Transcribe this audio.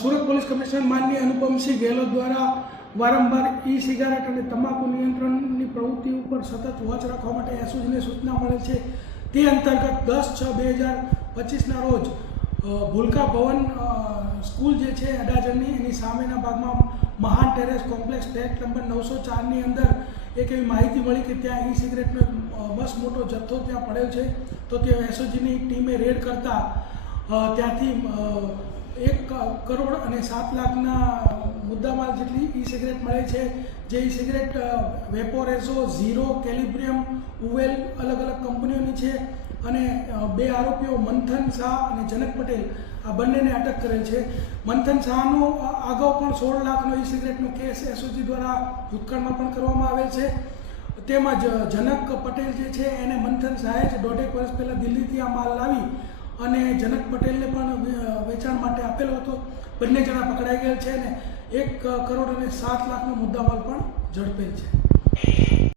Surat police commissioner માનની અનુપમસિંહ ગેહલોત દ્વારા વારંવાર ઈ સિગારેટ અને તમાકુ નિયંત્રણની પ્રવૃત્તિ ઉપર સતત વોચ રાખવા માટે એસઓજીને સૂચના મળે છે તે અંતર્ગત દસ છ બે હજાર પચીસના રોજ ભૂલકા ભવન સ્કૂલ જે છે અડાજણની એની સામેના ભાગમાં મહાન ટેરેસ કોમ્પ્લેક્સ ટેટ નંબર નવસો ચારની અંદર એક એવી માહિતી મળી કે ત્યાં ઈ સિગરેટનો બસ મોટો જથ્થો ત્યાં પડ્યો છે તો તે એસઓજીની ટીમે રેડ કરતા ત્યાંથી કરોડ અને સાત લાખના મુદ્દામાં જેટલી ઈ સિગરેટ મળે છે જે ઈ સિગરેટ વેપોરેઝો ઝીરો કેલિબ્રિયમ ઉવેલ અલગ અલગ કંપનીઓની છે અને બે આરોપીઓ મંથન શાહ અને જનક પટેલ આ બંનેને અટક કરેલ છે મંથન શાહનો અગાઉ પણ સોળ લાખનો ઈ સિગરેટનો કેસ એસઓજી દ્વારા ભૂતકાળમાં પણ કરવામાં આવેલ છે તેમજ જનક પટેલ જે છે એને મંથન શાહે જ દોઢેક વર્ષ પહેલાં દિલ્હીથી આ માલ લાવી અને જનક પટેલને પણ વેચાણ માટે આપેલો હતો બંને જણા પકડાઈ ગયેલ છે અને એક કરોડ અને સાત લાખનો મુદ્દામાલ પણ ઝડપેલ છે